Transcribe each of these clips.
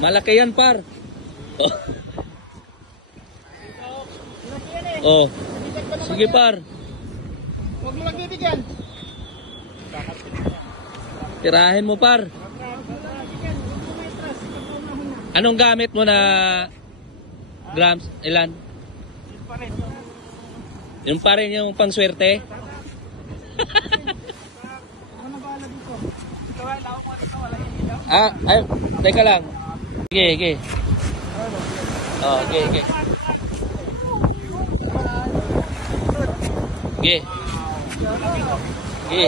Malaki yan, par. Oh. Sige, par. Huwag mo magbibigyan. Tirahin mo, par. Anong gamit mo na grams? Ilan? Yung pa rin yung pangswerte? Ay, teka lang. Sige, sige. Oh, sige, sige. Sige. Sige.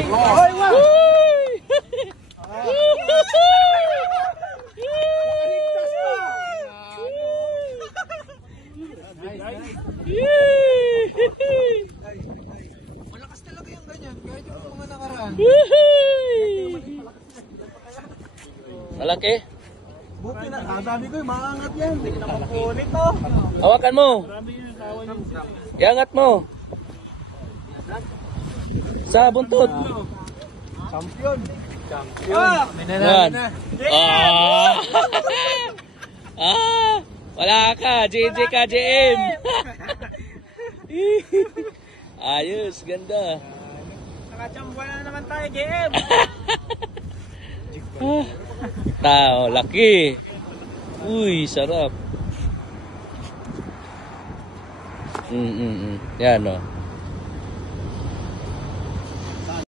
Malakas talaga yung ganyan. Kahit yung mga nakaraan. Malaki? Buti na. Sabi ko, maangat yan. Hindi na mapulit to. Hawakan mo. Iangat mo. Sa buntot. Champion. Yan. Wala ka. JJ ka, JM. Ayos, ganda. Nakachamba na naman tayo, JM. Tao, laki. Uy, sarap. Yan, oh.